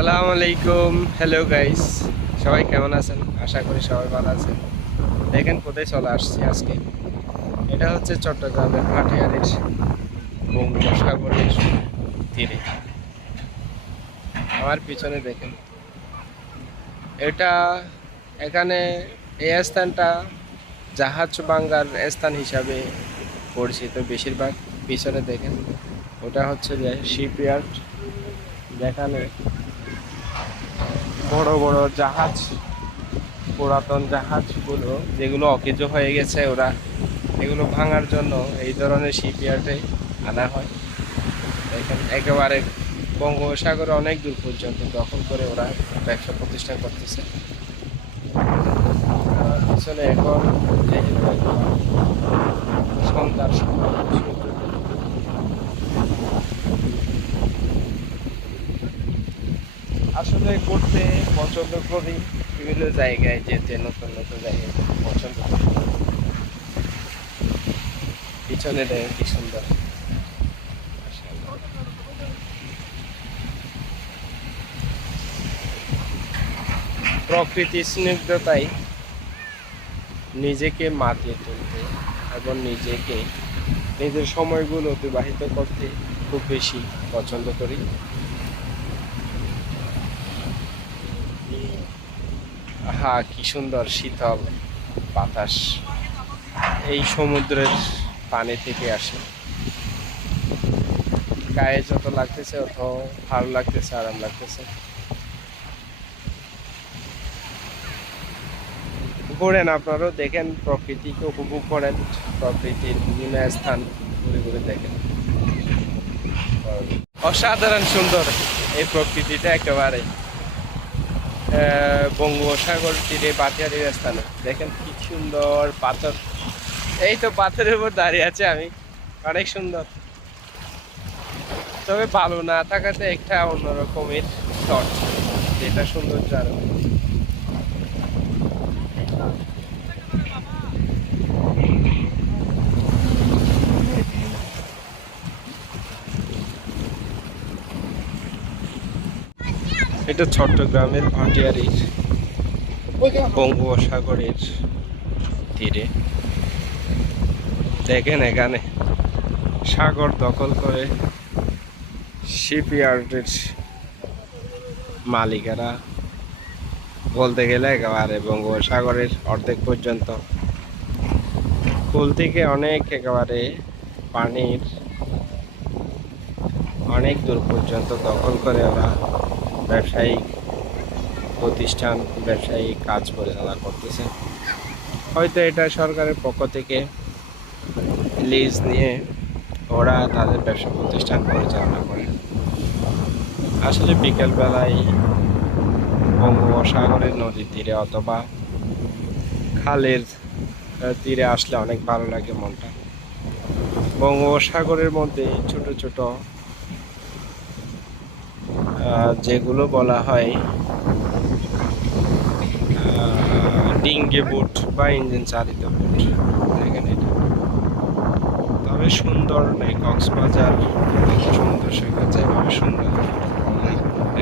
আসসালামু আলাইকুম। Hello guys, সবাই কেমন আছেন? আশা করি সবাই ভালো আছেন। দেখেন কোথায় চলে আসছি আজকে। এটা হচ্ছে চট্টগ্রামের ভাটিয়ারির বঙ্গোপসাগরের তীরে। আমার পিছনে দেখেন, এটা এখানে এই স্থানটা জাহাজ ভাঙ্গার স্থান হিসাবে পরিচিত। বেশিরভাগ পিছনে দেখেন, ওটা হচ্ছে যে শিপইয়ার্ড, যেখানে বড় বড় জাহাজ, পুরাতন জাহাজগুলো যেগুলো অকেজো হয়ে গেছে, ওরা এগুলো ভাঙার জন্য এই ধরনের শিপইয়ার্ডে আনা হয়। দেখেন একেবারে বঙ্গোপসাগরে অনেক দূর পর্যন্ত দখল করে ওরা ব্যবসা প্রতিষ্ঠান করতেছে। পিছনে এখন যেহেতু সন্ধ্যার সময় আসলে করতে পছন্দ করি, বিভিন্ন জায়গায় যেতে, নতুন নতুন জায়গায় যেতে পছন্দ করি। পিছনে দেখেন কি সুন্দর। প্রকৃতি স্নিগ্ধতায় নিজেকে মাতিয়ে তুলতে এবং নিজের সময়গুলো অতিবাহিত করতে খুব বেশি পছন্দ করি। হ্যাঁ, কি সুন্দর শীতল বাতাস এই সমুদ্রের পানি থেকে আসে। গায়ে যত লাগতেছে অত ভালো লাগতেছে, আরাম লাগতেছে। ঘোরেন, আপনারাও দেখেন, প্রকৃতিকে উপভোগ করেন, প্রকৃতির বিভিন্ন স্থান ঘুরে ঘুরে দেখেন। অসাধারণ সুন্দর এই প্রকৃতিটা, একেবারে বঙ্গোপসাগর তীরে ভাটিয়ারির স্থানে দেখেন কি সুন্দর পাথর। এই তো পাথরের উপর দাঁড়িয়ে আছে আমি, অনেক সুন্দর। তবে ভালো না থাকাতে একটা অন্যরকমের শট, যেটা সৌন্দর্য আরো। এটা চট্টগ্রামের ভাটিয়ারির বঙ্গোপসাগরের তীরে। দেখেন এখানে সাগর দখল করে শিপইয়ার্ডের মালিকেরা বলতে গেলে একেবারে বঙ্গোপসাগরের অর্ধেক পর্যন্ত, কুল থেকে অনেক একেবারে পানির অনেক দূর পর্যন্ত দখল করে ওরা ব্যবসায়িক প্রতিষ্ঠান, ব্যবসায়িক কাজ পরিচালনা করতেছে। হয়তো এটা সরকারের পক্ষ থেকে লিজ নিয়ে ওরা তাদের ব্যবসা প্রতিষ্ঠান পরিচালনা করে। আসলে বিকেলবেলায় বঙ্গোপসাগরের নদীর তীরে অথবা খালের তীরে আসলে অনেক ভালো লাগে মনটা। বঙ্গোপসাগরের মধ্যে ছোট ছোট যেগুলো বলা হয় ডিঙ্গি বোট বা ইঞ্জিন চালিত বোট, দেখেন এটা। তবে সুন্দর নেই, কক্সবাজার সমুদ্র সৈকত যেভাবে সুন্দর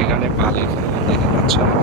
এখানে বালির দেখা যাচ্ছে না।